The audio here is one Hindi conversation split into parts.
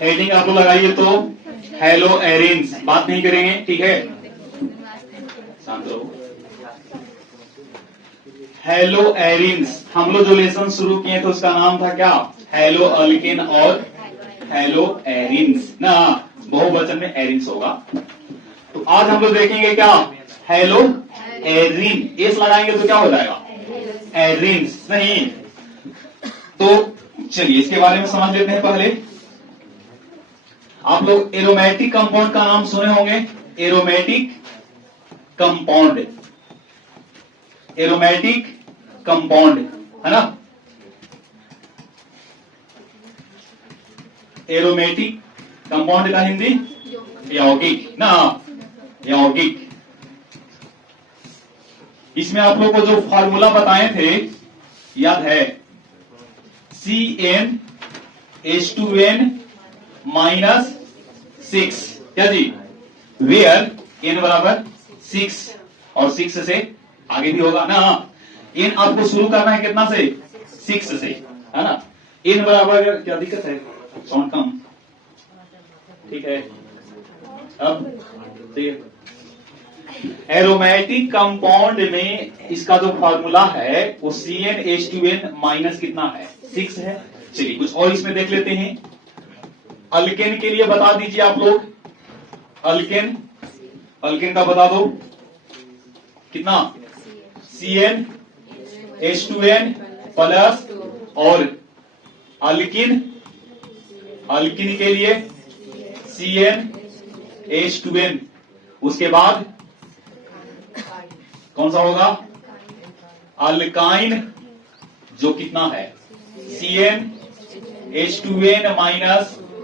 हेडिंग आप लोग लगाइए तो हेलो एरिन्स, बात नहीं करेंगे, ठीक है, शांत रहो। हेलो एरिन्स, हम लोग जो लेसन शुरू किए थे उसका नाम था क्या? हेलो अल्किन और हेलो एरिन्स ना, बहुवचन में एरिन्स होगा। तो आज हम लोग देखेंगे क्या? हेलो एरिन, एस लगाएंगे तो क्या हो जाएगा? एरिन्स नहीं। तो चलिए इसके बारे में समझ लेते हैं। पहले आप लोग एरोमेटिक कंपाउंड का नाम सुने होंगे, एरोमेटिक कंपाउंड, एरोमेटिक कंपाउंड है ना, एरोमेटिक कंपाउंड का हिंदी यौगिक ना, यौगिक। इसमें आप लोग को जो फॉर्मूला बताए थे याद है? CnH2n -6, क्या जी? वेयर n बराबर 6 और 6 से आगे भी होगा ना। n आपको शुरू करना है कितना से? 6 से, है ना। n बराबर, क्या दिक्कत है? साउंड कम, ठीक है। अब देखिए एरोमेटिक कंपाउंड में इसका जो फॉर्मूला है वो CnH2n माइनस कितना है? 6 है। चलिए कुछ और इसमें देख लेते हैं। अल्केन के लिए बता दीजिए आप लोग, अल्केन, अल्केन का बता दो कितना? CnH2n प्लस, और अल्किन, अल्किन के लिए CnH2n, उसके बाद कौन सा होगा? अल्काइन, जो कितना है? CnH2n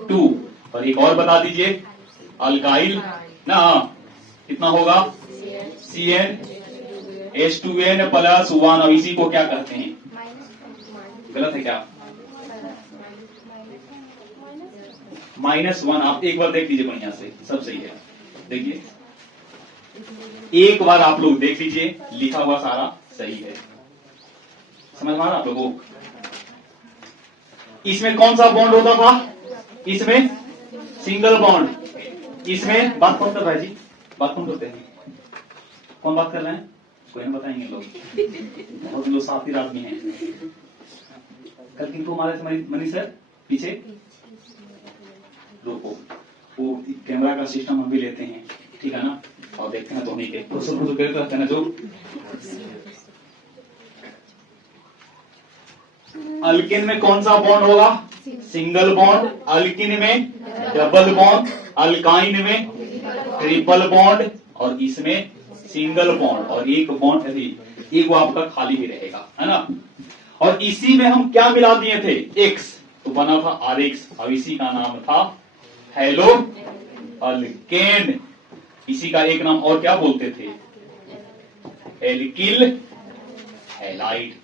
-2, और एक और बता दीजिए अल्काइल ना, कितना होगा? CnH2n +1। अब इसी को क्या कहते हैं? गलत है क्या? -1। आप एक बार देख लीजिए बढ़िया से, सब सही है। देखिए एक बार आप लोग देख लीजिए, लिखा हुआ सारा सही है, समझ में आ रहा आप लोगों को? इसमें कौन सा बॉन्ड होता था? इसमें सिंगल बॉन्ड। इसमें बात कौन कर रहा है जी? बात कौन करते हैं? कौन बात कर रहे हैं? कोई नहीं बताएंगे लोग, बहुत लोग साथी आदमी हैं। कल किनको मारे थे मनीष सर? पीछे रोको, वो कैमरा का सिस्टम हम भी लेते हैं, ठीक है ना, और देखते हैं धोनी के तो रहते हैं ना जो। अल्किन में कौन सा बॉन्ड होगा? Single bond. अल्किन में डबल बॉन्ड, अल्काइन में ट्रिपल बॉन्ड, और इसमें सिंगल बॉन्ड, और एक बॉन्ड एक वो आपका खाली भी रहेगा, है ना। और इसी में हम क्या मिला दिए थे? एक्स, तो बना था RX। अब इसी का नाम था हेलो अल्केन। इसी का एक नाम और क्या बोलते थे? एल्किल हैलाइड,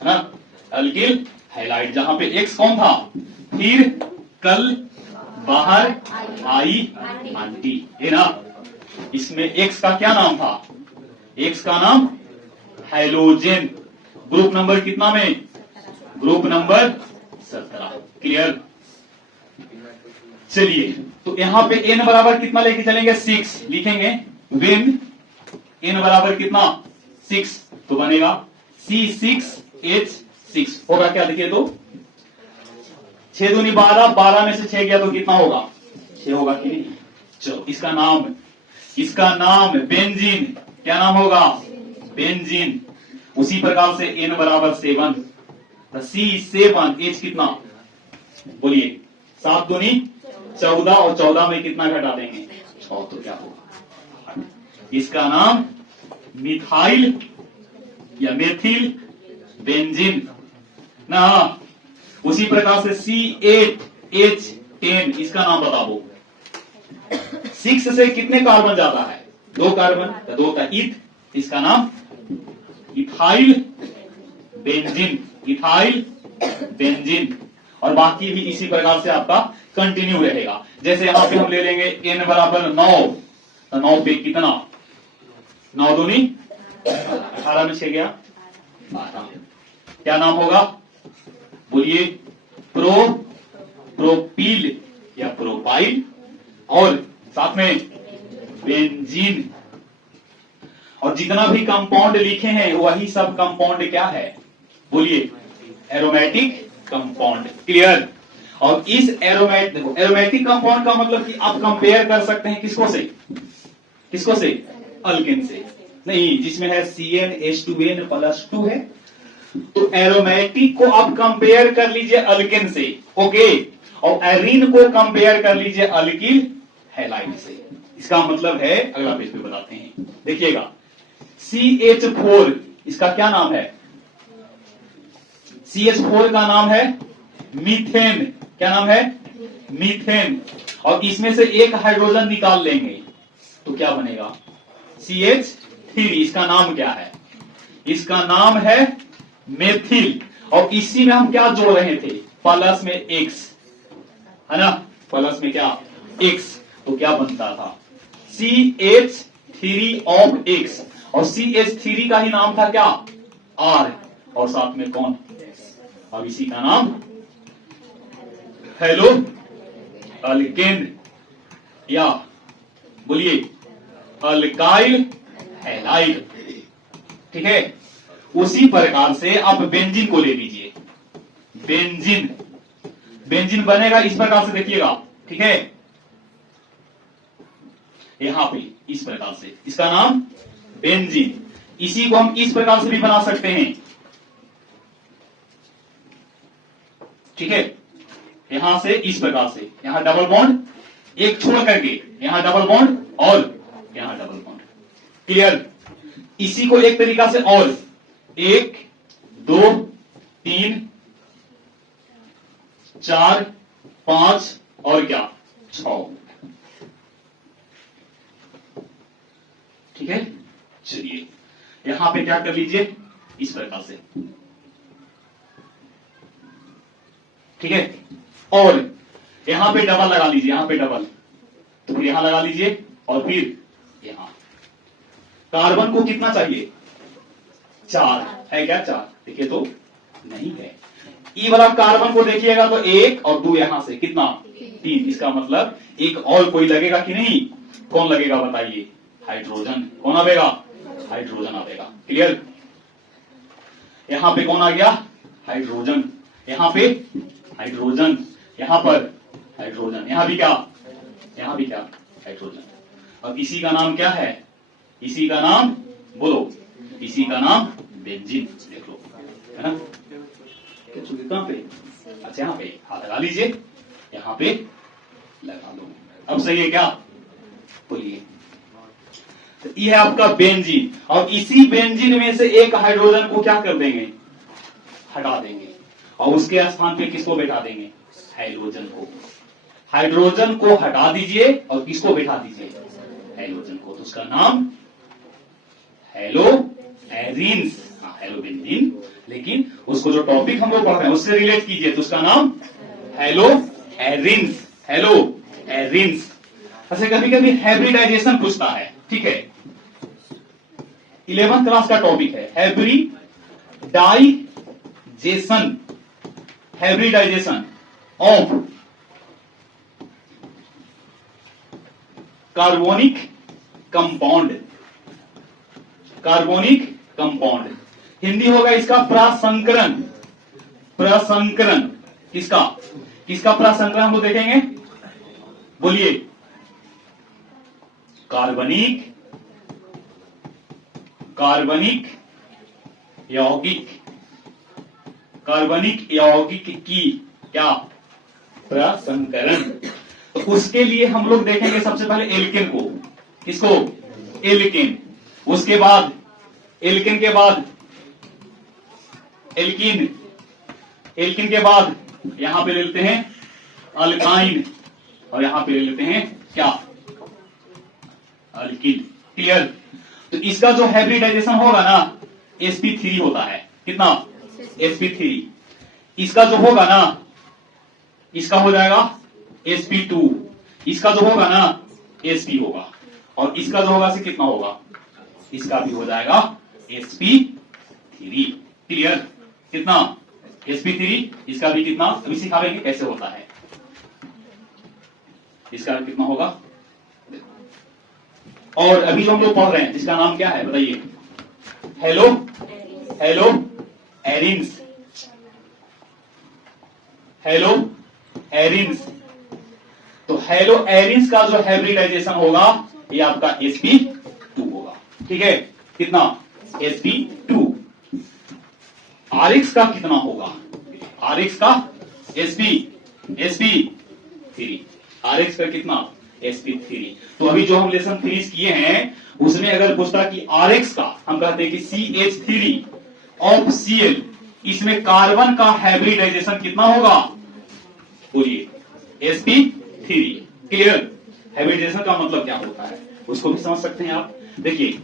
है ना, अल्किल हैलाइड। जहां पे एक्स कौन था? फिर कल बाहर आई आंटी, है ना। इसमें एक्स का क्या नाम था? एक्स का नाम हैलोजेन। ग्रुप नंबर कितना में? Group number 17। क्लियर? चलिए तो यहां पे n बराबर कितना लेके चलेंगे? 6 लिखेंगे। वेन n बराबर कितना? 6, तो बनेगा C6H6। होगा क्या? देखिए तो 6 दूनी 12, 12 में से 6 गया तो कितना होगा? 6 होगा कि नहीं? चलो इसका नाम, इसका नाम बेंजीन। क्या नाम होगा? बेंजीन। उसी प्रकार से n बराबर 7, तो C7H कितना? बोलिए, 7 दूनी 14, और 14 में कितना घटा देंगे? 6, तो क्या होगा? इसका नाम मिथाइल या मेथिल बेंजीन ना। उसी प्रकार से C8H10, इसका नाम बता दो। 6 से कितने कार्बन जाता है? 2 कार्बन, तो 2 का ईथ, इसका नाम इथाइल बेंजीन, इथाइल बेंजीन। और बाकी भी इसी प्रकार से आपका कंटिन्यू रहेगा। जैसे यहां पे हम ले लेंगे n बराबर 9, तो 9 पे कितना? 9 दूनी 18 में 6 गया 12। क्या नाम होगा? बोलिए, प्रो प्रोपील या प्रोपाइल, और साथ में बेंजीन। और जितना भी कंपाउंड लिखे हैं वही सब कंपाउंड क्या है, बोलिए, एरोमेटिक कंपाउंड। क्लियर। और इस एरोमेटिक कंपाउंड का मतलब कि आप कंपेयर कर सकते हैं किसको से, किसको से, अल्केन से नहीं, जिसमें है CnH2n+2 है, तो एरोमेटिक को आप कंपेयर कर लीजिए अल्केन से, ओके, और एरीन को कंपेयर कर लीजिए अल्किल हैलाइड से। इसका मतलब है, अगला पेज पे बताते हैं, देखिएगा, CH4 इसका क्या नाम है, CH4 का नाम है मीथेन। क्या नाम है, मीथेन। और इसमें से एक हाइड्रोजन निकाल लेंगे तो क्या बनेगा, CH3। इसका नाम क्या है, इसका नाम है मेथिल। और इसी में हम क्या जोड़ रहे थे, प्लस में X, है ना, प्लस में क्या, X, तो क्या बनता था, CH3 ऑफ X। और CH3 का ही नाम था क्या, R, और साथ में कौन, अब इसी का नाम हेलो अल्केन, या बोलिए अल्काइल हैलाइड। ठीक है, उसी प्रकार से आप बेंजीन को ले लीजिए, बेंजीन, बेंजीन बनेगा इस प्रकार से, देखिएगा, ठीक है, यहां पे इस प्रकार से, इसका नाम बेंजीन। इसी को हम इस प्रकार से भी बना सकते हैं, ठीक है, यहां से इस प्रकार से, यहां डबल बॉन्ड, एक छोड़ करके यहां डबल बॉन्ड और यहां डबल बॉन्ड। क्लियर। इसी को एक तरीका से और 1 2 3 4 5 और क्या 6, ठीक है। चलिए यहां पे क्या कर लीजिए, इस प्रकार से, ठीक है, और यहां पे डबल लगा लीजिए, यहां पे डबल, तो फिर यहां लगा लीजिए, और फिर यहां। कार्बन को कितना चाहिए, 4 है क्या, 4, देखिए तो नहीं है। ई वाला कार्बन को देखिएगा तो 1 और 2 यहां से कितना, 3। इसका मतलब एक और कोई लगेगा कि नहीं, कौन लगेगा बताइए, हाइड्रोजन। कौन आवेगा, हाइड्रोजन आवेगा। क्लियर। यहां पे कौन आ गया, हाइड्रोजन, यहां पे हाइड्रोजन, यहां पर हाइड्रोजन, यहां भी क्या, यहां भी क्या, हाइड्रोजन। अब इसी का नाम क्या है, इसी का नाम बोलो, इसी का नाम बेंजीन। देख लो, है ना, कहां पे, अच्छा यहां पे हाथ लगा लीजिए, यहां पे लगा लो। अब सही है क्या, बोलिए। तो ये है आपका बेंजीन। और इसी बेंजीन में से एक हाइड्रोजन को क्या कर देंगे, हटा देंगे, और उसके स्थान पे किसको बैठा देंगे, हाइड्रोजन को। हाइड्रोजन को हटा दीजिए और किसको बैठा दीजिए, हाइड्रोजन को, तो उसका नाम हेलो एरीन्स, हेलो बेंजीन। लेकिन उसको जो टॉपिक हम लोग पढ़ रहे हैं उससे रिलेट कीजिए, तो उसका नाम हेलो एरीन्स, हेलो एरीन्स। ऐसे कभी कभी हाइब्रिडाइजेशन पूछता है, ठीक है, 11th क्लास का टॉपिक है hybridization, hybridization of carbonic compound, carbonic compound. Hindi होगा इसका प्रसंकरण, प्रसंकरण किसका, किसका प्रसंकरण हम लोग देखेंगे, बोलिए, कार्बनिक, कार्बनिक यौगिक, कार्बनिक यौगिक की क्या, प्रसंकरण। तो उसके लिए हम लोग देखेंगे सबसे पहले एल्केन को, किसको, एल्केन, उसके बाद एल्केन के बाद एल्कीन, एल्कीन के बाद यहां पे ले लेते हैं अल्काइन, और यहां पे ले लेते हैं क्या, अल्किल। क्लियर। तो इसका जो हाइब्रिडाइजेशन होगा ना, sp3 होता है, कितना, sp3। इसका जो होगा ना, इसका हो जाएगा sp2, इसका जो होगा ना sp होगा, और इसका जो होगा से कितना होगा, इसका भी हो जाएगा sp3। क्लियर। कितना, sp3, इसका भी कितना, अभी सिखाएंगे कैसे होता है। इसका कितना होगा। और अभी जो हम लोग पढ़ रहे हैं इसका नाम क्या है बताइए। Hello hello arenes, hello arenes. तो हेलो एरिन्स का जो हाइब्रिडाइजेशन होगा ये आपका sp2 होगा। ठीक है, कितना sp2। आरएक्स का कितना होगा, आरएक्स का sp3, आरएक्स का कितना sp3। तो अभी जो हम लेसन फिनिश किए हैं उसमें अगर पूछता कि आरएक्स का, हम कहते हैं कि CH3 ऑफ Cl, इसमें कार्बन का हाइब्रिडाइजेशन कितना होगा बोलिए sp3। क्लियर, हाइब्रिडाइजेशन का मतलब क्या होता है उसको भी समझ सकते हैं आप। देखिए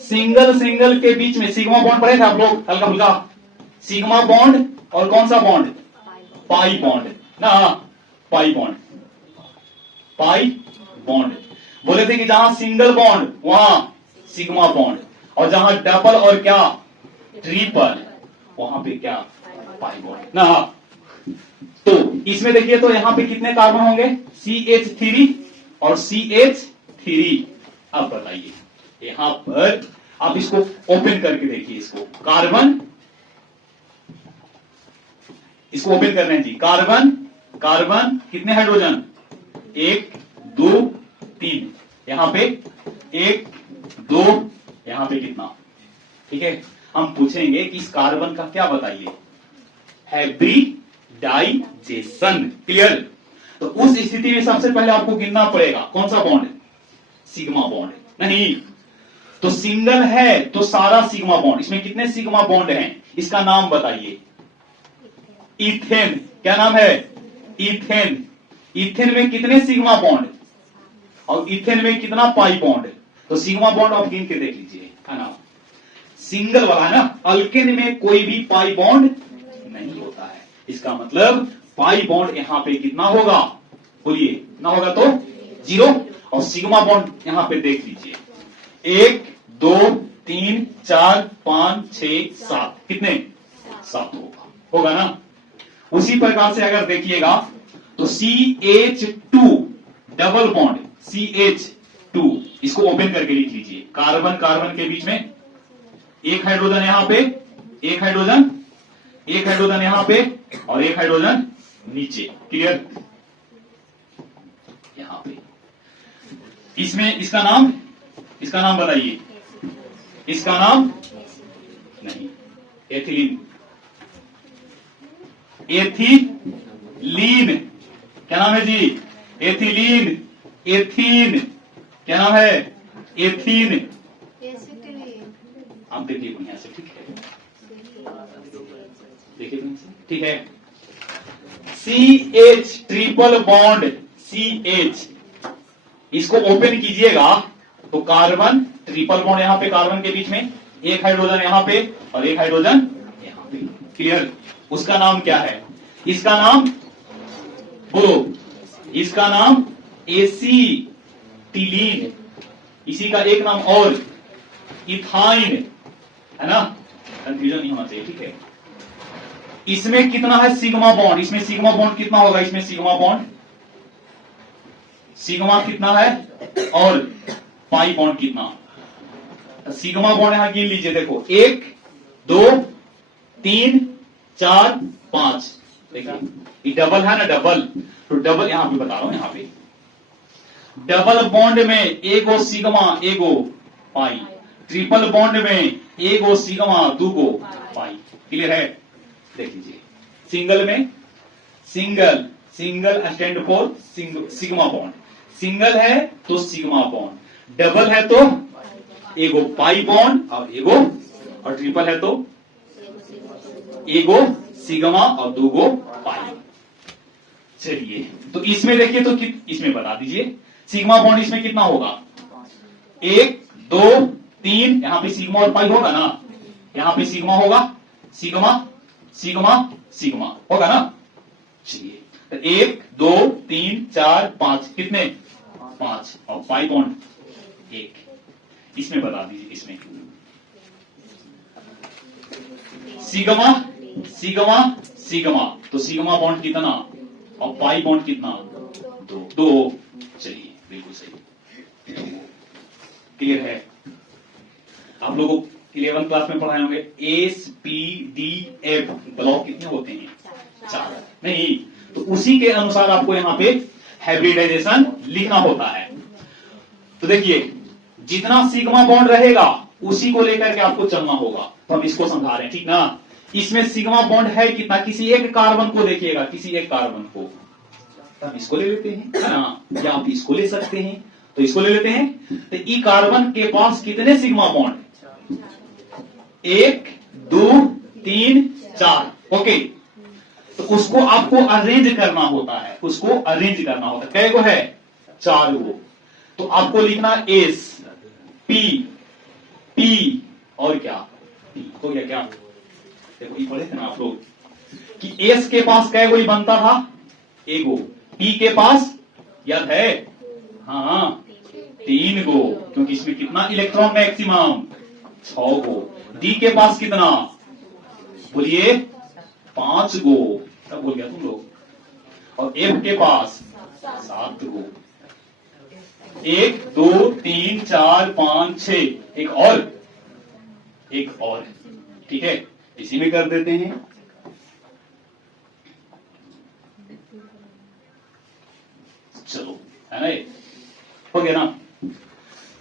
सिंगल सिंगल के बीच में सिग्मा बॉन्ड पढ़े थे आप लोग हल्का फुल्का, सिग्मा बॉन्ड और कौन सा बॉन्ड, पाई बॉन्ड ना, पाई बॉन्ड, पाई बॉन्ड। बोले थे कि जहां सिंगल बॉन्ड वहां सिग्मा बॉन्ड, और जहां डबल और क्या ट्रिपल वहां पे क्या पाई बॉन्ड ना। तो इसमें देखिए तो यहां पे कितने कार्बन होंगे, CH3 और CH3। अब बताइए यहां पर आप इसको ओपन करके देखिए, इसको कार्बन, इसको ओपन कर रहे हैं जी, कार्बन कार्बन कितने हाइड्रोजन, 1 2 3, यहां पे 1 2, यहां पे कितना। ठीक है, हम पूछेंगे कि इस कार्बन का क्या बताइए, हाइब्रिडाइजेशन। क्लियर, तो उस स्थिति में सबसे पहले आपको गिनना पड़ेगा कौन सा बॉन्ड, सिग्मा बॉन्ड। नहीं तो सिंगल है तो सारा सिग्मा बॉन्ड, इसमें कितने सिग्मा बॉन्ड हैं इसका नाम बताइए, इथेन। क्या नाम है, इथेन। इथेन में कितने सिग्मा बॉन्ड और इथेन में कितना पाई बॉन्ड। तो सिग्मा बॉन्ड आप गिन के देख लीजिए, है ना, सिंगल वाला ना, अल्केन में कोई भी पाई बॉन्ड नहीं होता है, इसका मतलब पाई बॉन्ड यहां पे कितना होगा बोलिए, कितना होगा तो 0। और सिग्मा बॉन्ड यहां पे देख लीजिए 1 2 3 4 5 6 7, कितने 7 होगा ना। उसी प्रकार से अगर देखिएगा तो CH2 डबल बॉन्ड, CH2 इसको ओपन करके लिख लीजिए, कार्बन कार्बन के बीच में एक हाइड्रोजन यहां पे, एक हाइड्रोजन, एक हाइड्रोजन यहां पे और एक हाइड्रोजन नीचे। क्लियर, यहां पे इसमें इसका नाम, इसका नाम बताइए, इसका नाम नहीं, एथिलीन, एथिलीन। क्या नाम है जी, एथिलीन, एथीन। क्या नाम है, एथीन। आप देखिए बढ़िया से, ठीक है, देखिए ठीक है। CH ट्रिपल बॉन्ड, CH इसको ओपन कीजिएगा तो कार्बन ट्रिपल बॉन्ड यहां पे कार्बन के बीच में, एक हाइड्रोजन यहां पे और एक हाइड्रोजन यहां पे। क्लियर, उसका नाम क्या है, इसका नाम बोलो, इसका नाम एसीटिलीन। इसी का एक नाम और इथाइन, है ना, कंफ्यूजन नहीं होना चाहिए। ठीक है, इसमें कितना है सिग्मा बॉन्ड, इसमें सिग्मा बॉन्ड कितना होगा, इसमें सिग्मा बॉन्ड, सिग्मा कितना है और पाई बॉन्ड कितना। सिग्मा बॉन्ड यहां गिन लीजिए, देखो 1 2 3 4 5, देखिए ये डबल है ना, डबल, तो डबल यहां पे बता रहा हूं, यहां पे डबल बॉन्ड में एगो सिग्मा एगो पाई, ट्रिपल बॉन्ड में एगो सिग्मा दूगो पाई। क्लियर है, देख लीजिए, सिंगल में single, single stand for sigma bond, single है तो सिग्मा बॉन्ड, डबल है तो एगो पाई बॉन्ड और एगो, और ट्रिपल है तो एगो सिग्मा और दूगो पाई। चलिए तो इसमें देखिए तो इसमें बता दीजिए सिग्मा बॉन्ड इसमें कितना होगा, 1 2 3, यहां पे सिग्मा और पाई होगा ना, यहां पे सिग्मा होगा, सिग्मा सिग्मा सिग्मा होगा ना। चलिए तो 1 2 3 4 5, कितने 5, और पाई बॉन्ड 1, इसमें बता दीजिए, इसमें सिग्मा सिग्मा सिग्मा, तो सिग्मा बॉन्ड कितना और पाई बॉन्ड कितना, 2, चलिए बिल्कुल सही, क्लियर है। आप लोगों को 11th क्लास में पढ़ाए होंगे SPDF ब्लॉक कितने होते हैं? 4, नहीं तो उसी के अनुसार आपको यहां पे हाइब्रिडाइजेशन लिखना होता है। तो देखिए जितना सिग्मा बॉन्ड रहेगा उसी को लेकर के आपको चलना होगा, तो हम इसको समझा रहे हैं, ठीक ना। इसमें सिग्मा बॉन्ड है कितना, किसी एक कार्बन को देखिएगा, किसी एक कार्बन को, तो हम इसको ले लेते हैं, है ना, या आप इसको ले सकते हैं, तो इसको ले लेते हैं। तो ई कार्बन के पास कितने सिग्मा बॉन्ड? 1 2 3 4, ओके। तो उसको आपको अरेंज करना होता है, उसको अरेंज करना होता है। कै गो है? 4 गो। तो आपको लिखना एस पी पी और क्या पी, हो गया क्या? देखो ये पढ़े थे ना आप लोग कि एस के पास कै गो बनता था? एगो। पी के पास याद है? हाँ 3 गो, क्योंकि इसमें कितना इलेक्ट्रॉन मैक्सिमम? 6 गो। डी के पास कितना? बोलिए 5 गो, तब बोल गया तुम लोग। और एफ के पास 7 गो। 1 2 3 4 5 6, एक और, ठीक है, इसी में कर देते हैं। चलो है ना, ये हो गया ना,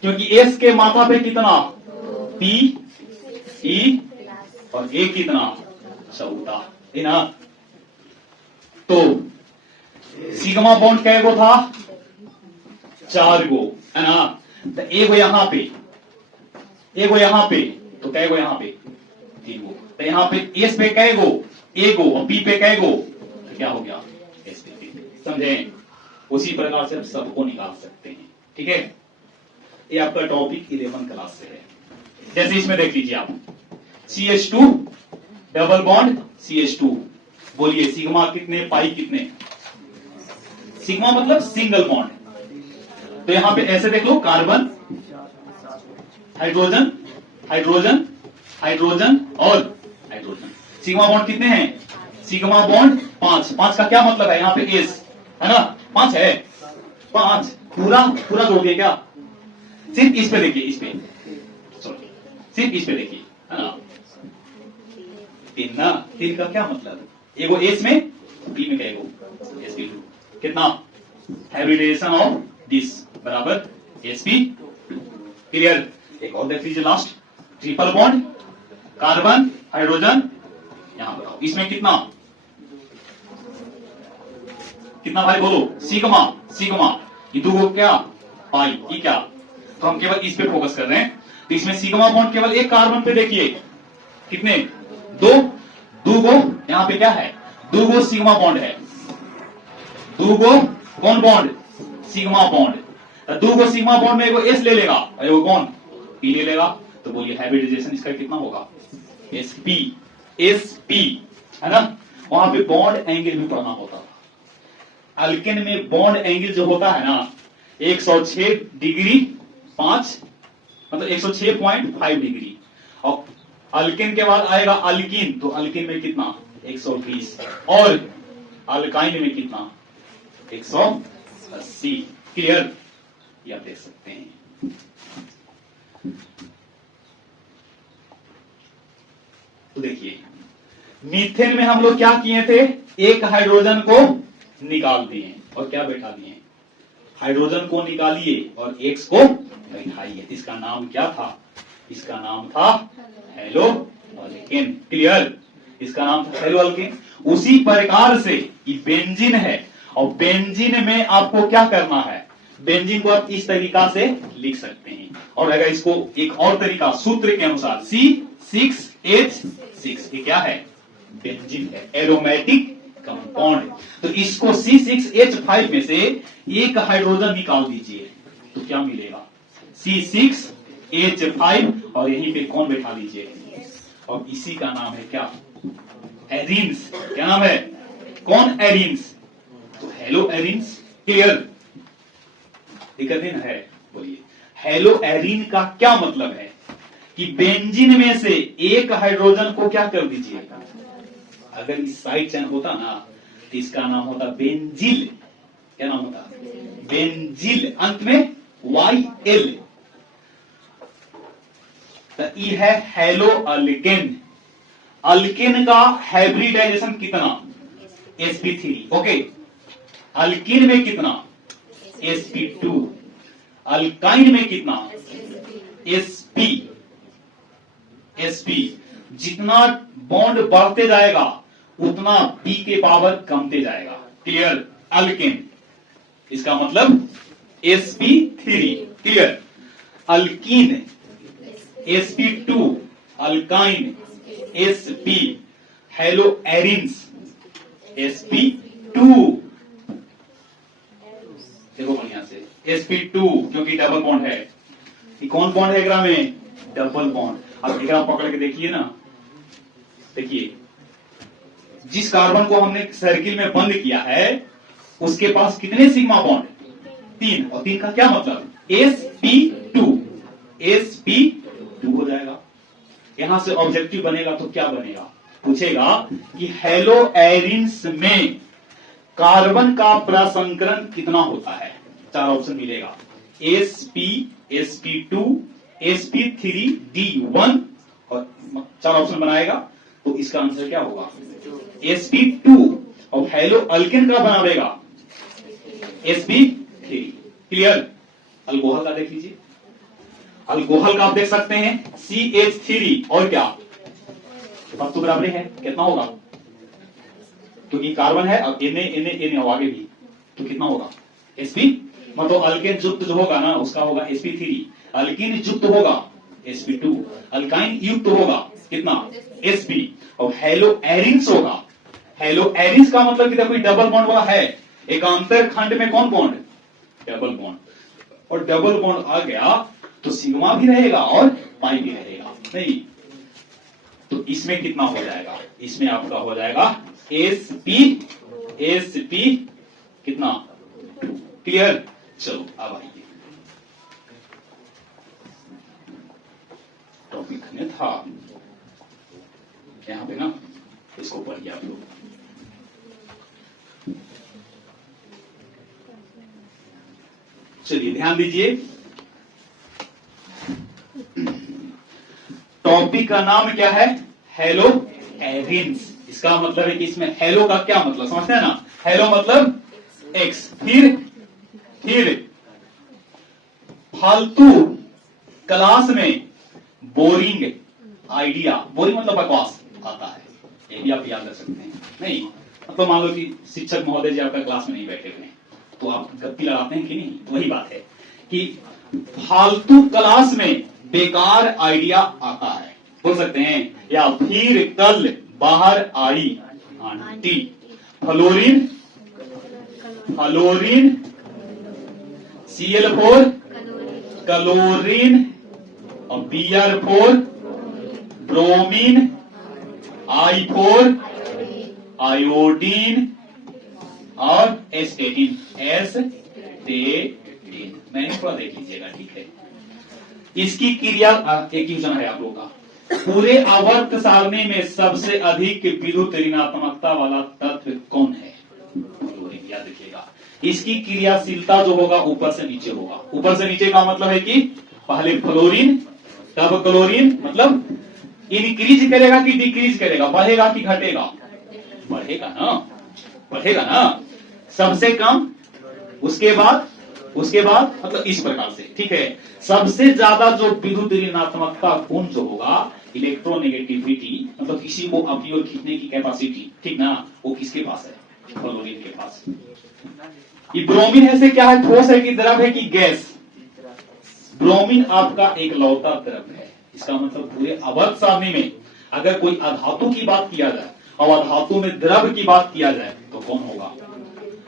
क्योंकि एस के माथा पे कितना? पी ई और ए कितना? 14, है ना। तो सिग्मा बॉन्ड कै गो था? 4 गो, है ना। तो एगो यहां पे, एगो यहां पे, तो कै गो यहां पे? 3 गो। तो यहां पे एस पे कै गो? एगो, और पी पे कै गो? तो क्या हो गया? एस पे, समझे? उसी प्रकार से आप सबको निकाल सकते हैं, ठीक है। ये आपका टॉपिक 11 क्लास से है। जैसे इसमें देख लीजिए आप, CH2 डबल बॉन्ड CH2, बोलिए सिग्मा कितने, पाई कितने? सिग्मा मतलब सिंगल बॉन्ड, तो यहां पे ऐसे देख लो, कार्बन हाइड्रोजन हाइड्रोजन हाइड्रोजन और हाइड्रोजन। सिग्मा बॉन्ड कितने हैं? सिग्मा बॉन्ड 5 का क्या मतलब है? यहां पे एस है ना, 5 है, 5 पूरा जोड़ दिया क्या? सिर्फ इस पे देखिए, इस पे, सिर्फ इस पे देखिए, है ना। 3 ना, 3 का क्या मतलब? एगो एस में, बी में क्या? एगो sp2, कितना? हाइब्रिडाइजेशन ऑफ दिस बराबर sp2, क्लियर। एक और देख लीजिए, last triple bond carbon hydrogen, यहां बताओ इसमें कितना भाई बोलो? सिग्मा, ये दो क्या? पाई, ये क्या? तो हम केवल इस पे फोकस कर रहे हैं। तो इसमें सिग्मा बॉन्ड केवल एक कार्बन पे देखिए, कितने? 2 गो। यहां पे क्या है? 2 गो सिग्मा बॉन्ड है, 2 गो कौन बॉन्ड? Sigma bond. 2 गो सिग्मा बॉन्ड में एगो एस ले लेगा और एगो कौन? पी ले लेगा। तो बोलिए हाइब्रिडाइजेशन इसका कितना होगा? sp, है ना। वहां पे बॉन्ड एंगल भी पढ़ना होता था। अल्केन में बॉन्ड एंगल जो होता है ना, 106 डिग्री 5, मतलब 106.5 डिग्री। और अल्केन के बाद आएगा अल्किन, तो अल्किन में कितना? 120, और अल्काइन में कितना? 180, क्लियर। ये आप देख सकते हैं। तो देखिए मीथेन में हम लोग क्या किए थे? एक हाइड्रोजन को निकाल दिए और क्या बैठा दिए? हाइड्रोजन को निकालिए और एक्स को बैठाइए। इसका नाम क्या था? इसका नाम था हेलो अल्केन, क्लियर। इसका नाम था हेलो अल्केन। उसी प्रकार से ये बेंजीन है, और बेंजीन में आपको क्या करना है? बेंजीन को आप इस तरीका से लिख सकते हैं, और अगर इसको एक और तरीका सूत्र के अनुसार C6H6, ये क्या है? बेंजीन है, एरोमेटिक कंपाउंड। तो इसको C6H5 में से एक हाइड्रोजन निकाल दीजिए, तो क्या मिलेगा? C6H5, और यहीं पे कौन बैठा दीजिए? और इसी का नाम है क्या? एरिन्स। क्या नाम है? कौन? एरिन्स। तो हेलो एरिन्स, क्लियर। दिक्कत है? बोलिए हेलो एरिन का क्या मतलब है? कि बेंजीन में से एक हाइड्रोजन को क्या कर दीजिएगा? अगर इस साइड चेन होता ना, तो इसका नाम होता बेंजिल, क्या नाम होता है? बेंजिल, अंत में YL। तो ये है हेलो अल्केन। अल्केन का हाइब्रिडाइजेशन कितना? sp3। ओके, अल्कीन में कितना? sp2। अल्काइन में कितना? sp। जितना बॉन्ड बढ़ते जाएगा उतना p के पावर कमते जाएगा। क्लियर? अल्केन, इसका मतलब sp3। Clear? Alkyne sp2, alkyne sp, hello arenes sp2। देखो बढ़िया से, sp2 क्योंकि डबल बॉन्ड है। ये कौन बॉन्ड है एकरा में? Double bond. अब एकरा पकड़ के देखिए ना, देखिए जिस कार्बन को हमने सर्किल में बंद किया है उसके पास कितने सिग्मा बॉन्ड? 3। और 3 का क्या मतलब? sp2। sp2 हो जाएगा। यहां से ऑब्जेक्टिव बनेगा तो क्या बनेगा? पूछेगा कि हेलो एरिन्स में कार्बन का प्रसंकरण कितना होता है? 4 ऑप्शन मिलेगा, sp, sp2, sp3, d1, और 4 ऑप्शन बनाएगा तो इसका आंसर क्या होगा? sp2। और हेलो अल्केन का बनावेगा sp3। क्लियर? अल्कोहल का देख लीजिए, अल्कोहल का आप देख सकते हैं CH3 और क्या, तब तो बराबर है। कितना होगा? क्योंकि कार्बन है, अब Na और आगे भी, तो कितना होगा? sp, मतलब अल्केन युक्त जो होगा ना उसका होगा sp3, अल्कीन युक्त होगा sp2, अल्काइन युक्त होगा कितना? sp, और हेलो एरिन्स होगा। हेलो एरिन्स का मतलब कि कोई डबल बॉन्ड वाला है। एकांतर खंड में कौन बॉन्ड? Double bond. और डबल बॉन्ड आ गया तो सिग्मा भी रहेगा और पाई भी रहेगा, नहीं? तो इसमें कितना हो जाएगा? इसमें आपका हो जाएगा sp कितना? 2। क्लियर? चलो अब आइए, टॉपिक में था यहां पे ना, इसको पढ़िए आप लोग। चलिए ध्यान दीजिए, टॉपिक का नाम क्या है? Hello arenes. इसका मतलब है कि इसमें हेलो का क्या मतलब समझते हैं ना? हेलो मतलब एक्स, फिर फालतू क्लास में बोरिंग आइडिया, बोरिंग मतलब बकवास आता है, ये भी आप याद रख सकते हैं। नहीं मतलब मान लो कि शिक्षक महोदय जी आपका क्लास में नहीं बैठे हुए हैं तो आप गप्पी लगाते हैं कि नहीं? वही बात है कि फालतू क्लास में बेकार आइडिया आता है, बोल सकते हैं। या फिर कल बाहर आई आंटी, फ्लोरीन Cl4 क्लोरीन, और Br4 ब्रोमीन, I4 आयोडीन, और एस्टेटिन। मैंने थोड़ा देख लीजिएगा, ठीक है? इसकी क्रिया एक ही है आप लोगों का। पूरे आवर्त सारणी में सबसे अधिक विद्युत ऋणात्मकता वाला तत्व कौन है? क्लोरीन। याद रखिएगा, इसकी क्रियाशीलता जो होगा ऊपर से नीचे होगा। ऊपर से नीचे का मतलब है कि पहले फ्लोरीन तब क्लोरीन, मतलब इंक्रीज करेगा कि डिक्रीज करेगा, बढ़ेगा कि घटेगा? बढ़ेगा ना, बढ़ेगा ना। सबसे कम, उसके बाद मतलब इस प्रकार से, ठीक है? सबसे ज्यादा जो विद्युत ऋणात्मकता गुण जो होगा, इलेक्ट्रोनेगेटिविटी, मतलब किसी को अपनी ओर खींचने की कैपेसिटी, ठीक ना, वो किसके पास है? फ्लोरीन के पास। ये ब्रोमीन है से क्या है? ठोस है कि द्रव है कि गैस? ब्रोमीन आपका एक लौता द्रव है। इसका मतलब पूरे आवर्त सारणी में अगर कोई अधातु की बात किया जाए और अधातु में द्रव की बात किया जाए तो कौन होगा?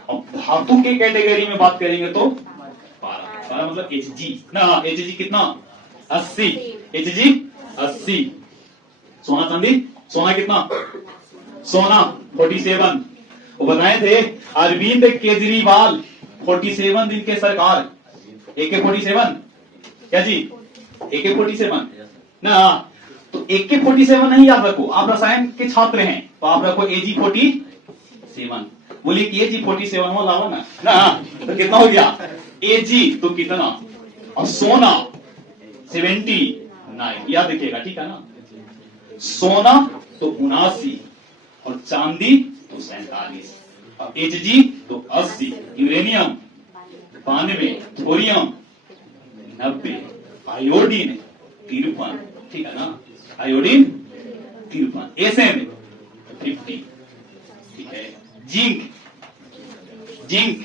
और धातु के कैटेगरी में बात करेंगे तो 12 मतलब Hg ना। Hg कितना? 80। Hg 80। सोना चांदी, सोना कितना? सोना 47। वो बताए थे अरविंद केजरीवाल 47 दिन के सरकार। AK-47 क्या जी? AK-47 ना, तो AK-47 नहीं याद रखो। आप रसायन के छात्र हैं तो आप रखो AG-47। बोलिए कि AG 47 हो लावा ना तो कितना हो गया AG तो कितना और सोना 79 याद रखिएगा, ठीक है ना। सोना तो 79 और चांदी तो 47 और HG तो 80, यूरेनियम 92, थोरियम 90, आयोडीन 53, ठीक है ना, आयोडीन 53, एसएन 50, ठीक है। जिंक जिंक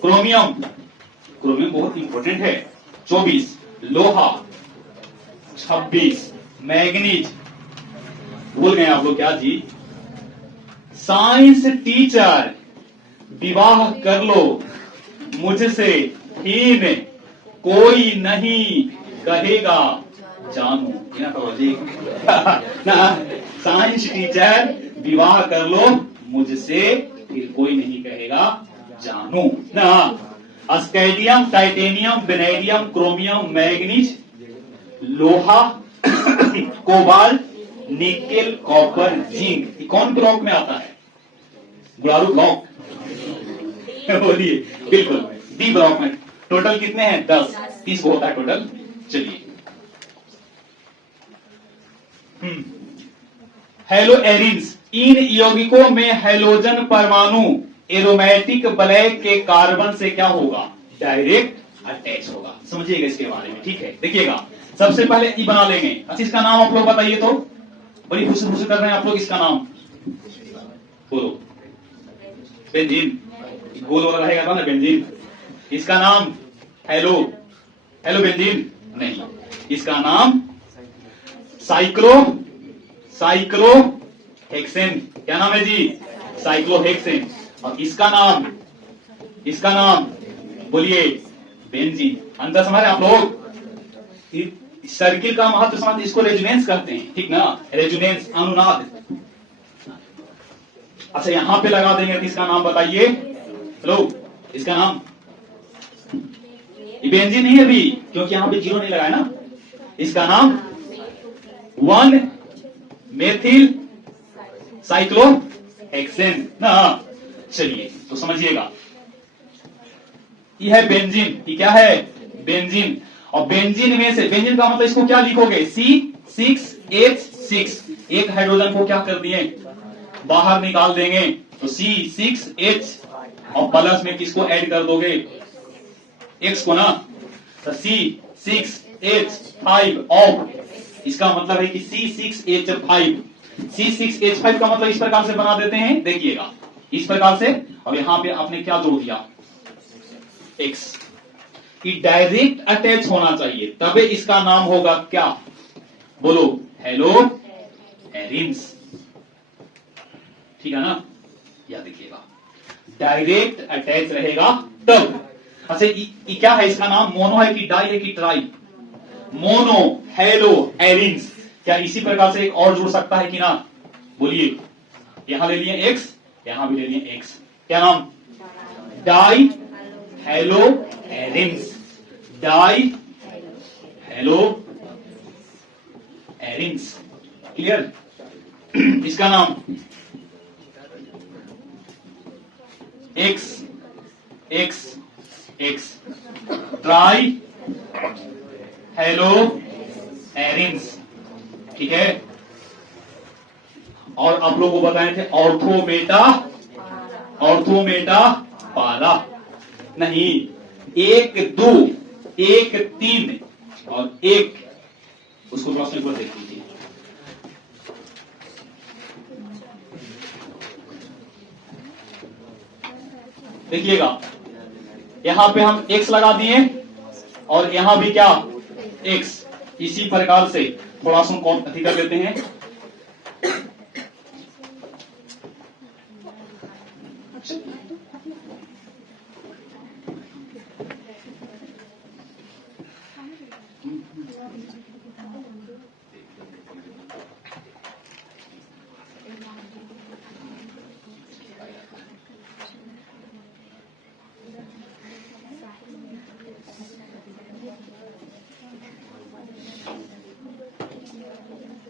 क्रोमियम क्रोमियम बहुत इंपॉर्टेंट है 24, लोहा 26, मैग्नीज भूल गए आप लोग क्या जी। साइंस टीचर विवाह कर लो मुझसे हीन कोई नहीं कहेगा जानू, ना कहो जी ना। साइंस टीचर विवाह कर लो मुझसे फिर कोई नहीं कहेगा जानू ना। अस्केडियम टाइटेनियम वेनेडियम क्रोमियम मैग्नीज लोहा कोबाल्ट निकेल कॉपर जिंक, ये कौन ब्लॉक में आता है? गुड़ालू ब्लॉक बोलिए बिल्कुल डी ब्लॉक में। टोटल कितने हैं 10, 30 को होता है टोटल। चलिए हेलो एरिन्स, इन यौगिकों में हेलोजन परमाणु एरोमेटिक ब्लैक के कार्बन से क्या होगा डायरेक्ट अटैच होगा। समझिएगा इसके बारे में, ठीक है। देखिएगा सबसे पहले ई बना लेंगे। अच्छा इसका नाम आप लोग बताइए तो, बड़ी खुशी खुशी कर रहे हैं आप लोग, इसका नाम बोलो। बेंजीन, गोल वाला रहेगा ना बेंजीन। इसका नाम हेलो हेलो बेंजीन नहीं, इसका नाम साइक्लो हेक्सेन। क्या नाम है जी? साइक्लोहेक्सेन। और इसका नाम बोलिए बेंजीन। अंदर समझ आप लोग? सर्किल का महत्व समझ, इसको रेजोनेंस कहते हैं, ठीक ना, रेजोनेंस अनुनाद। अच्छा यहां पे लगा देंगे, इसका नाम बताइए। हेलो इसका नाम बेंजीन नहीं है अभी, क्योंकि यहां पे जीरो नहीं लगाया ना। इसका नाम 1 मेथिल साइक्लोहेक्सेन ना। चलिए तो समझिएगा, यह है बेंजीन। ये क्या है? बेंजीन। और बेंजीन में से, बेंजीन का मतलब इसको क्या लिखोगे? C6H6। एक हाइड्रोजन को क्या कर दिए बाहर निकाल देंगे, तो C6H और प्लस में किसको ऐड कर दोगे? X को ना। तो C6H5 ऑफ, इसका मतलब है कि C6H5। C6H5 का मतलब इस प्रकार से बना देते हैं, देखिएगा इस प्रकार से। और यहां पे आपने क्या जोड़ दिया? X। कि डायरेक्ट अटैच होना चाहिए, तबे इसका नाम होगा क्या? बोलो हेलो एरिन्स, ठीक है ना। या देखिएगा डायरेक्ट अटैच रहेगा तब। अच्छा क्या है इसका नाम? मोनो है कि डाई है कि ट्राई? Mono hello arenes. क्या इसी प्रकार से एक और जुड़ सकता है कि ना? बोलिए। यहां ले लिए X, यहां भी ले लिए X। क्या नाम? Die hello arenes. Die hello arenes, clear? इसका नाम X ट्राई हेलो एरिन्स, ठीक है। और आप लोगों को बताए थे ऑर्थोमेटा पारा नहीं, 1 2 1 3 और 1, उसको रोशनी पर देख लीजिए। देखिएगा यहां पे हम X लगा दिए और यहां भी क्या X। इसी प्रकार से थोड़ा सा कौन अधिक कर लेते हैं।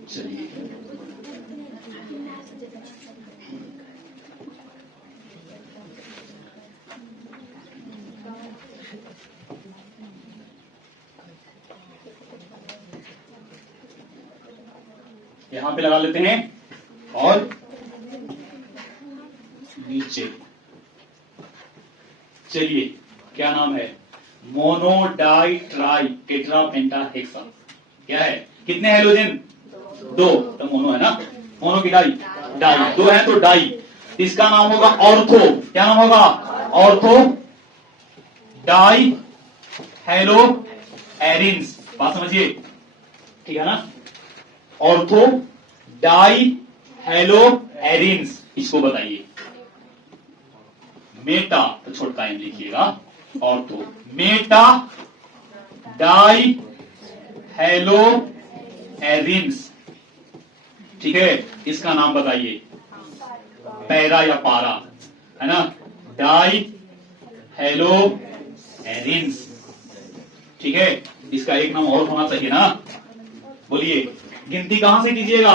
चलिए यहां पे लगा लेते हैं और नीचे। चलिए क्या नाम है? मोनो डाई ट्राई टेट्रा पेंटा हेक्सा। क्या है? कितने हेलोजन? दो। तो मोनो है ना, मोनो की डाई, डाई दो है तो डाई। इसका नाम होगा ऑर्थो। क्या नाम होगा? Ortho di hello arenes. बात समझिए, ठीक है ना? ऑर्थो डाई हेलो एरिन्स, इसको बताइए। मेटा तो छोटा एम लिखिएगा, ortho Meta die hello arenes, ठीक है? इसका नाम बताइए। पैरा या पारा, है ना? डाई हेलो एरिन्स, ठीक है? इसका एक नाम और होना चाहिए ना? बोलिए, गिनती कहां से कीजिएगा?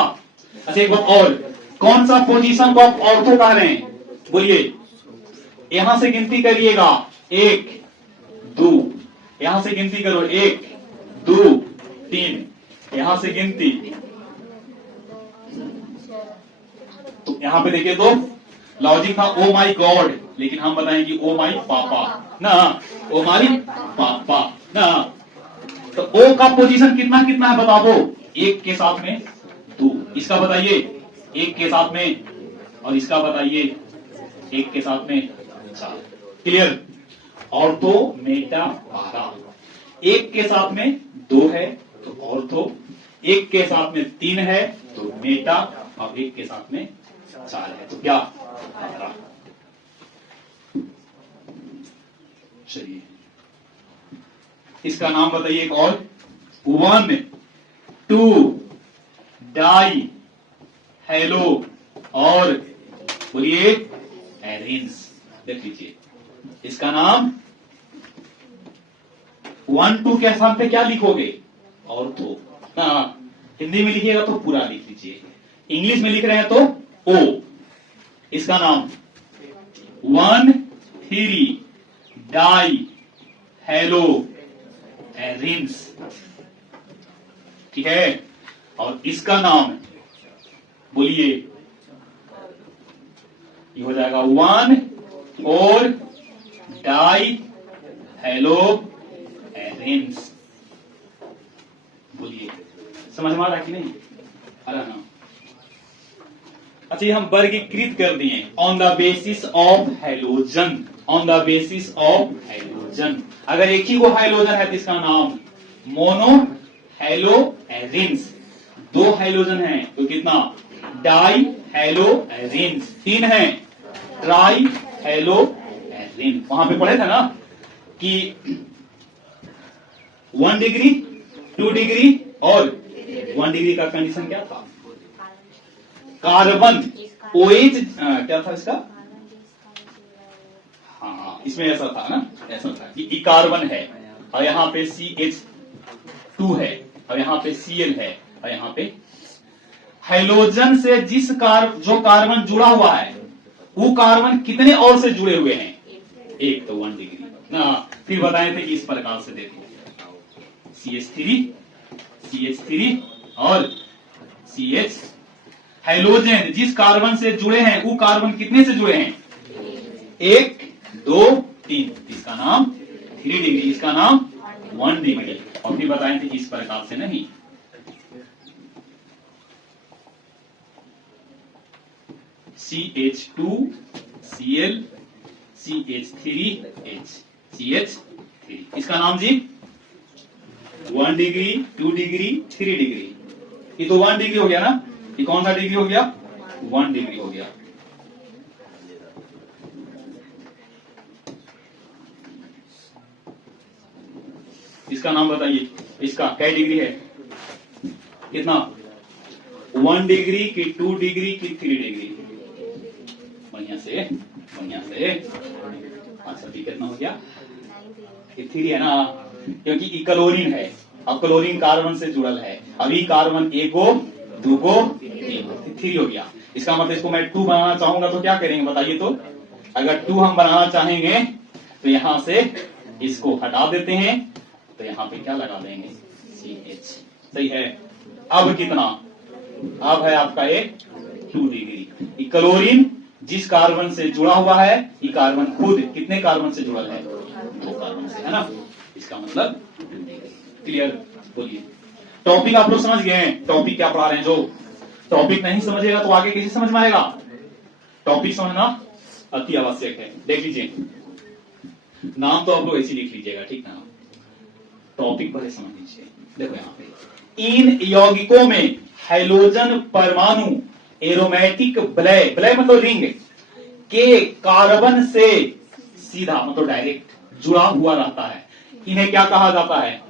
अच्छा एक बात और, कौन सा पोजीशन को आप ऑर्थो कह रहे हैं? बोलिए, यहां से गिनती करिएगा, 1 2, यहां से गिनती करो, 1 2 3, यहां से गिनती। तो यहां पे देखिए तो लॉजिक था ओ माई गॉड, लेकिन हम बताएंगे ओ माई पापा ना, ओ माई पापा ना। तो ओ का पोजीशन कितना कितना है बता दो? 1 के साथ में 2, इसका बताइए 1 के साथ में, और इसका बताइए 1 के साथ में 4। क्लियर? ऑर्थो मेटा पारा, 1 के साथ में 2 है तो ऑर्थो, 1 के साथ में 3 है तो मेटा, और 1 के साथ में 4 है तो क्या? पारा। चलिए इसका नाम बताइए एक और। 1 2 डाई हेलो और बोलिए एरिन्स। देख लीजिए इसका नाम। 1 2 के स्थान पे क्या लिखोगे? ऑर्थो ना, हिंदी में लिखिएगा तो पूरा लिख लीजिए, इंग्लिश में लिख रहे हैं तो ओ। इसका नाम 1 3 डाई हेलो एरिन्स, ठीक है? और इसका नाम बोलिए, ये हो जाएगा 1 4 डाई हेलो एरिन्स। बोलिए समझ में आ रहा कि नहीं? आ रहा ना? अच्छा ये हम वर्गीकृत कर दिए on the basis of halogen, on the basis of halogen. अगर एक ही को हेलोजन है तो इसका नाम मोनो हेलो एरिन्स। 2 हेलोजन है तो कितना? Die hello arenes. 3 है ट्राई हेलो एरिन। वहां पे पढ़े थे ना कि 1 डिग्री 2 डिग्री और 1 डिग्री का कंडीशन क्या था? कार्बन OH क्या था इसका? हाँ इसमें ऐसा था ना, ऐसा था कि कार्बन है और यहाँ पे CH2 है और यहाँ पे Cl है और यहाँ पे हाइड्रोजन से जो कार्बन जुड़ा हुआ है वो कार्बन कितने और से जुड़े हुए हैं? 1 तो 1 डिग्री ना। फिर बताए थे कि इस प्रकार से देखो CH3 और CH। हाइड्रोजन जिस कार्बन से जुड़े हैं वो कार्बन कितने से जुड़े हैं? 1 2 3, इसका नाम 3 डिग्री, इसका नाम 1 डिग्री। और फिर बताए थे कि इस प्रकार से नहीं। CH2 Cl CH3H CH3, इसका नाम जी 1 डिग्री 2 डिग्री 3 डिग्री। ये तो 1 डिग्री हो गया ना, ये कौन सा डिग्री हो गया? 1 डिग्री हो गया। इसका नाम बताइए, इसका क्या डिग्री है? कितना? 1 डिग्री की 2 डिग्री की 3 डिग्री। बढ़िया से बढ़िया से। अच्छा ठीक, कितना हो गया? ये 3 है ना, क्योंकि ये क्लोरीन है। अब क्लोरीन कार्बन से जुड़ल है, अभी कार्बन 1 गो 2 गो 3 हो गया। इसका मतलब इसको मैं 2 बनाना चाहूंगा तो क्या करेंगे बताइए तो? अगर 2 हम बनाना चाहेंगे तो यहां से इसको हटा देते हैं तो यहां पे क्या लगा देंगे, CH। सही है। अब कितना, अब है आपका एक 2 डिग्री। क्लोरीन जिस कार्बन से जुड़ा हुआ है, ये कार्बन खुद कितने कार्बन से जुड़ा है, 2 कार्बन से, है ना। इसका मतलब 2 डिग्री। क्लियर। बोलिए, टॉपिक आप लोग समझ गए हैं? टॉपिक क्या पढ़ा रहे हैं? जो टॉपिक नहीं समझेगा तो आगे कैसे समझ में आएगा? टॉपिक समझना अति आवश्यक है। देख लीजिए, नाम तो आप लोग ऐसे लिख लीजिएगा, ठीक ना। टॉपिक पहले समझ लीजिए। देखो यहाँ पे इन यौगिकों में हाइड्रोजन परमाणु एरोमेटिक वलय, वलय मतलब रिंग, के कार्बन से सीधा मतलब डायरेक्ट जुड़ा हुआ रहता है। इन्हें क्या कहा जाता है?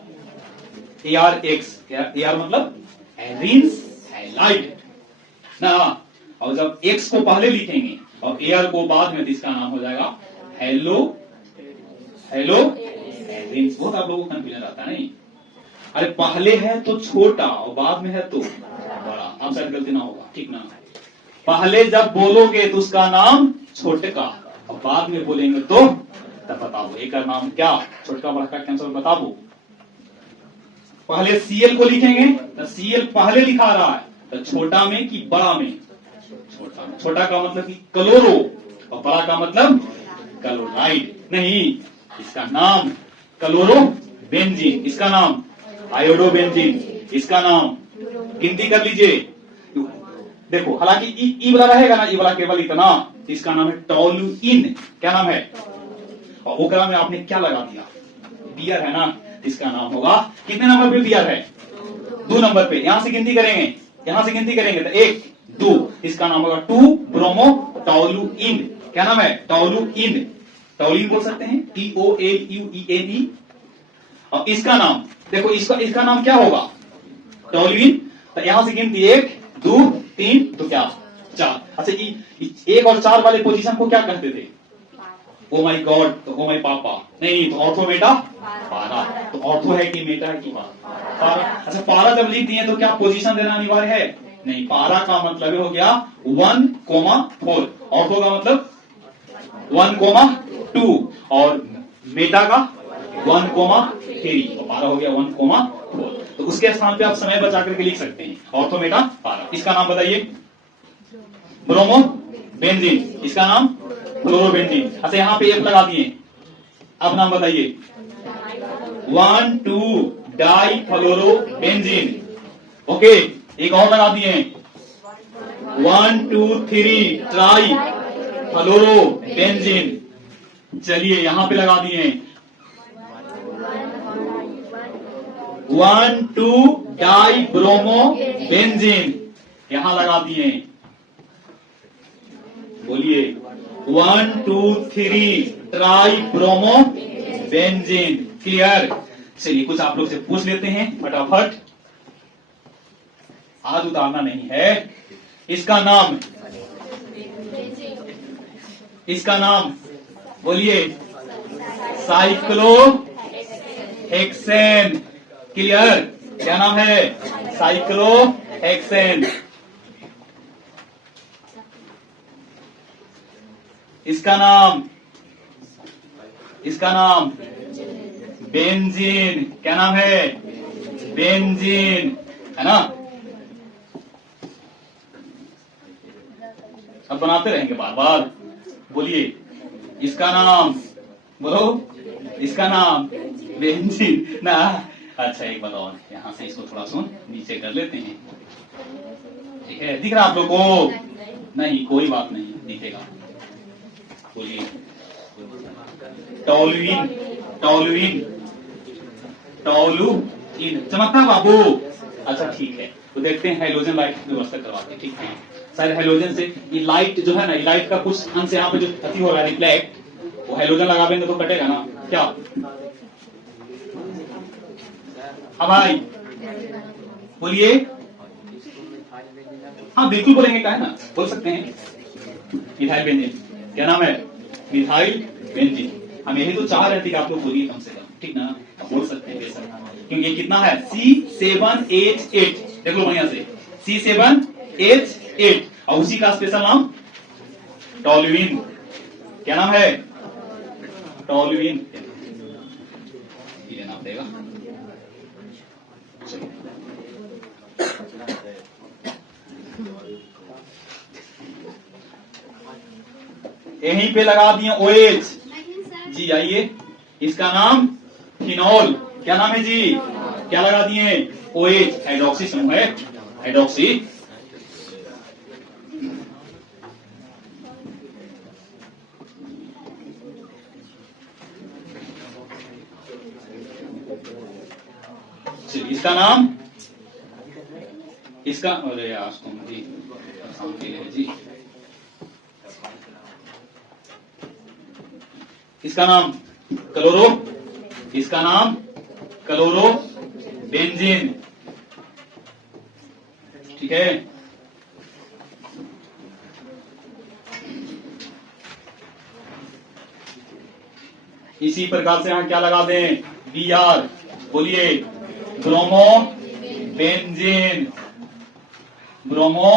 AR AR मतलब एरिन्स हैलाइड ना। और जब X को पहले लिखेंगे और AR को बाद में, तो इसका नाम हो जाएगा हेलो एरिन्स। बहुत आप लोगों को कंफ्यूजन आता है नहीं? अरे पहले है तो छोटा और बाद में है तो बड़ा, आप शायद गलती ना होगा, ठीक ना। पहले जब बोलोगे तो उसका नाम छोटका, और बाद में बोलेंगे तो तब बताओ एक का नाम क्या, छोटका बड़ा का कैंसर बताओ। पहले Cl को लिखेंगे तो Cl पहले लिखा रहा है, तो छोटा में कि बड़ा में? छोटा में। छोटा का मतलब कि क्लोरो और बड़ा का मतलब क्लोराइड नहीं। इसका नाम क्लोरो बेंजीन, इसका नाम आयोडो बेंजीन, इसका नाम गिनती कर लीजिए। देखो हालांकि ई वाला रहेगा ना, ई वाला केवल इतना, इसका नाम है टोलुइन। क्या नाम है? और ओकरा में आपने क्या लगा दिया, बियर है ना, इसका नाम होगा, कितने नंबर पे बियर है? 2 नंबर पे। यहां से गिनती करेंगे, यहां से गिनती करेंगे तो 1 2, इसका नाम होगा 2 ब्रोमो टोलुइन। क्या नाम है? टोलुइन। टोलुइन बोल सकते हैं, TOLUENE। और इसका नाम देखो, इसका नाम क्या होगा? टोलुइन। तो यहां से गिनती 1 2 3 तो क्या 4। अच्छा, 1 और 4 वाले पोजीशन को क्या कहते थे? ओ माई गॉड, तो ओ माई पापा नहीं, तो ऑर्थो बेटा पारा। तो ऑर्थो है कि मेटा है कि पारा? अच्छा, पारा जब लिख दिए तो क्या पोजीशन देना अनिवार्य है? नहीं। पारा का मतलब हो गया 1,4। ऑर्थो का मतलब 1,2 और मेटा का 1,3। तो पारा हो गया 1,4। तो उसके स्थान पे आप समय बचा करके लिख सकते हैं ऑर्थो मेटा पारा। इसका नाम बताइए? Bromo benzene. इसका नाम क्लोरोबेंजीन। अच्छा, यहां पे एक लगा दिए, अब नाम बताइए? 1,2 डाइफ्लोरोबेंजीन। ओके, एक और लगा दिए 1 2 3 ट्राइफ्लोरोबेंजीन। चलिए यहां पे लगा दिए 1 2 डाइब्रोमोबेंजीन। यहां लगा दिए, बोलिए 1 2 3 ट्राइब्रोमोबेंजीन। क्लियर। चलिए कुछ आप लोग से पूछ लेते हैं फटाफट, आज उतारना नहीं है। इसका नाम बोलिए? साइक्लोहेक्सेन। क्लियर। क्या नाम है? साइक्लोहेक्सेन। इसका नाम बेंजीन। क्या नाम है? बेंजीन, है ना। अब बनाते रहेंगे बार बार। बोलिए इसका नाम, बोलो इसका नाम बेंजीन ना। अच्छा, एक बात और, यहां से इसको थोड़ा सा नीचे कर लेते हैं, ठीक है? दिख रहा आप लोग को? नहीं, कोई बात नहीं, दिखेगा। बोलिए टोलुइन। चमकता बाबू। अच्छा ठीक है, तो देखते हैं हाइड्रोजन लाइट की व्यवस्था करवाते हैं, ठीक है? शायद हाइड्रोजन से ये लाइट जो है ना, ये लाइट का कुछ अंश यहाँ पे जो अति हो रहा है रिफ्लेक्ट, वो हाइड्रोजन लगा देंगे तो कटेगा ना क्या? हाँ भाई बोलिए। हाँ बिल्कुल बोलेंगे, क्या है ना, बोल सकते हैं। Methyl benzene. क्या नाम है? Methyl benzene. हम यही तो चाह रहे थे कि आप लोग बोलिए कम से कम, ठीक ना? आप बोल सकते हैं बेशक, क्योंकि ये कितना है? C7H8। देख लो बढ़िया से, C7H8। और उसी का स्पेशल नाम टोलुइन। क्या नाम है? टोलुइन। देगा। चलिए यहीं पे लगा दिए OH। जी आइए, इसका नाम फिनॉल। क्या नाम है जी? क्या लगा दिए? OH, हाइड्रोक्सी समूह है, हाइड्रोक्सी। इसका नाम, इसका, अरे आज तुम भी शांति है जी। इसका नाम क्लोरो, इसका नाम क्लोरो बेंजीन। ठीक है, इसी प्रकार से यहां क्या लगा दें? Br, बोलिए, ब्रोमो बेंजीन, ब्रोमो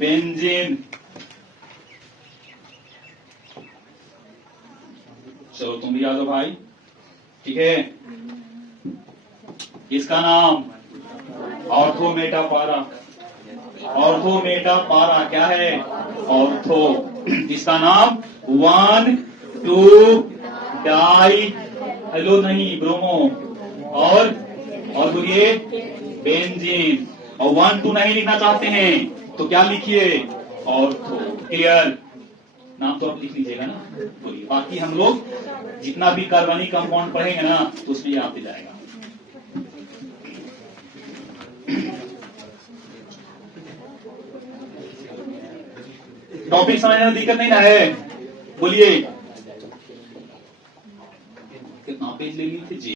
बेंजीन। चलो तुम भी आ जाओ भाई। ठीक है, इसका नाम ऑर्थोमेटापारा, ऑर्थोमेटापारा क्या है? ऑर्थो। इसका नाम 1,2 डाई, हेलो नहीं, ब्रोमो, और बोलिए बेंजीन। और 1,2 नहीं लिखना चाहते हैं तो क्या लिखिए? ऑर्थो। क्लियर? नाम तो आप लिख लीजिएगा ना। बोलिए, बाकी हम लोग जितना भी कार्बनिक कंपाउंड पढ़ेंगे ना तो उसमें ये आते जाएगा। टॉपिक समझने में दिक्कत नहीं ना है? बोलिए, कितना पेज ले लिए थे जी?